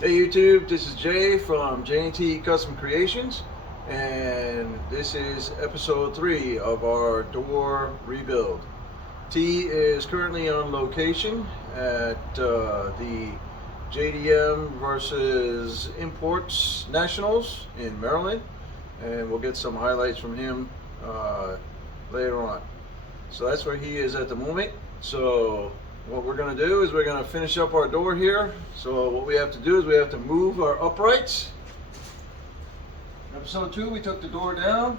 Hey YouTube, this is Jay from J&T Custom Creations, and this is episode 3 of our door rebuild. T is currently on location at the JDM versus Imports Nationals in Maryland, and we'll get some highlights from him later on. So that's where he is at the moment. So what we're going to do is we're going to finish up our door here. So what we have to do is we have to move our uprights. In episode 2 we took the door down.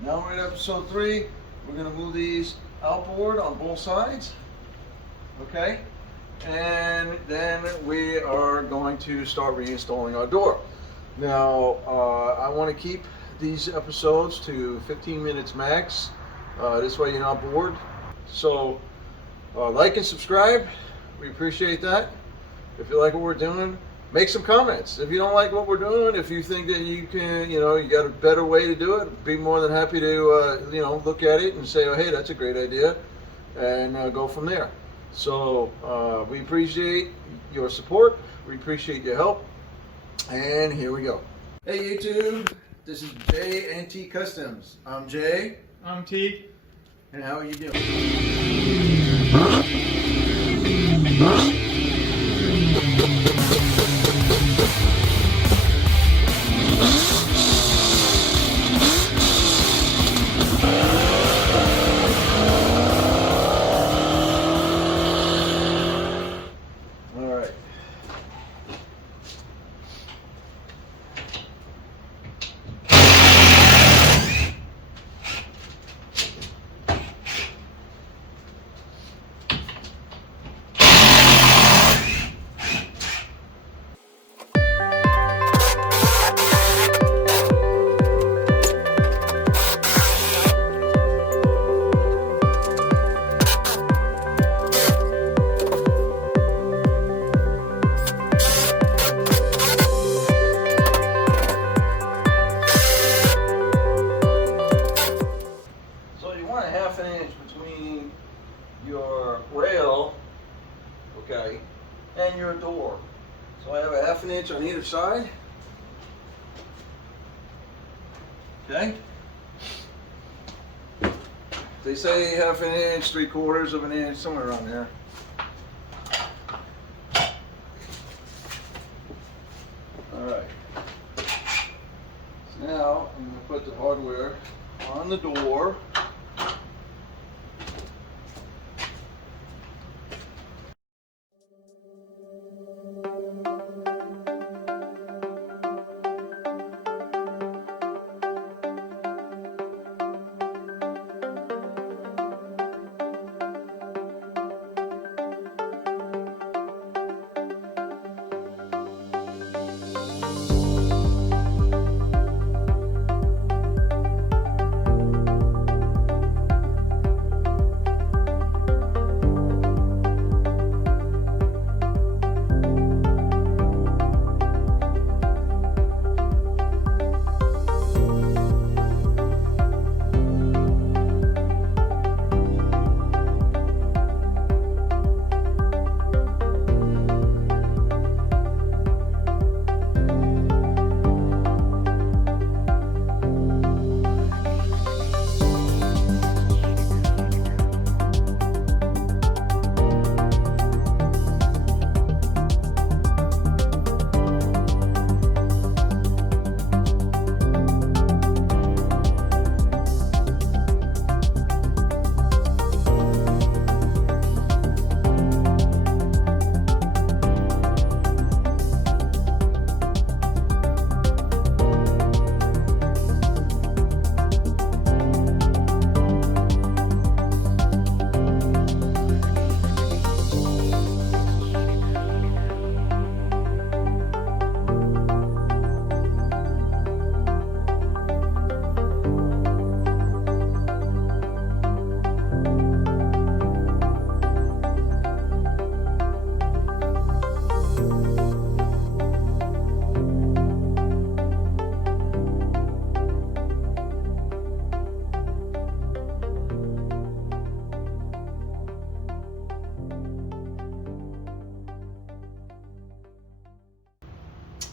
Now we're in episode 3. We're going to move these outboard on both sides. Okay? And then we are going to start reinstalling our door. Now I want to keep these episodes to 15 minutes max. This way you're not bored. So like and subscribe. We appreciate that. If you like what we're doing, make some comments. If you don't like what we're doing, if you think that you can, you got a better way to do it, be more than happy to, look at it and say, oh, hey, that's a great idea, and go from there. So we appreciate your support. We appreciate your help. And here we go. Hey YouTube, this is J&T Customs. I'm Jay. I'm T. And how are you doing? All right. Your rail, okay, and your door. So I have a 1/2 inch on either side. Okay. They say 1/2 inch, 3/4 of an inch, somewhere around there. All right. So now I'm going to put the hardware on the door.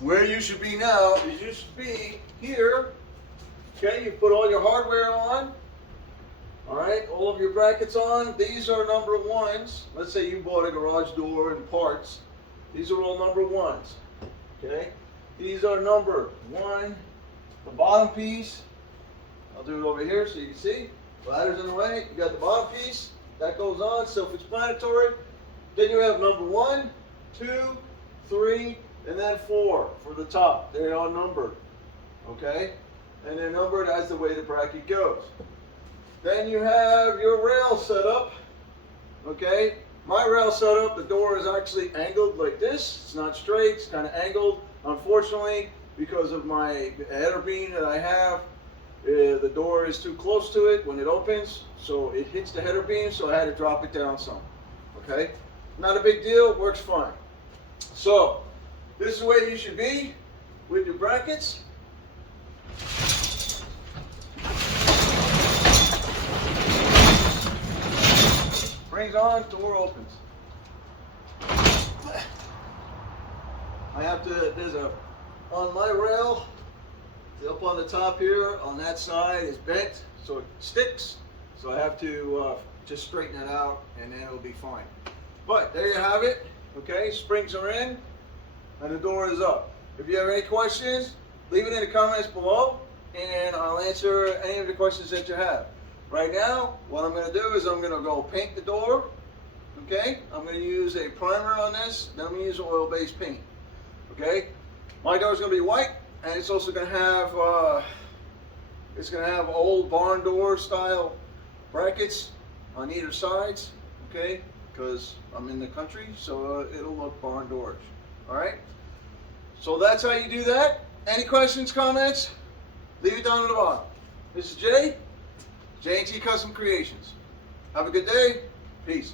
where you should be now is you should be here. Okay, you put all your hardware on. All right, all of your brackets on. These are number ones. Let's say you bought a garage door and parts. These are all number ones. Okay, these are number one. The bottom piece, I'll do it over here so you can see. Ladder's in the way. You got the bottom piece that goes on, self-explanatory. Then you have number 1, 2, 3, and then 4 for the top. They're all numbered. Okay, and they're numbered as the way the bracket goes. Then you have your rail set up. Okay, my rail set up, the door is actually angled like this. It's not straight, it's kind of angled. Unfortunately, because of my header beam that I have, the door is too close to it when it opens, so it hits the header beam, so I had to drop it down some. Okay, not a big deal, works fine. So, this is the way you should be with your brackets. Springs on, door opens. I have to, on my rail, up on the top here, on that side is bent, so it sticks. So I have to just straighten it out, and then it'll be fine. But there you have it. Okay, springs are in, and the door is up. If you have any questions, leave it in the comments below, and I'll answer any of the questions that you have. Right now, what I'm going to do is I'm going to go paint the door. Okay, I'm going to use a primer on this, then I'm going to use oil-based paint. Okay, my door is going to be white, and it's also going to have old barn door style brackets on either sides. Okay, because I'm in the country, so it'll look barn doors. All right, so that's how you do that. Any questions, comments? Leave it down at the bottom. This is Jay, J&T Custom Creations. Have a good day. Peace.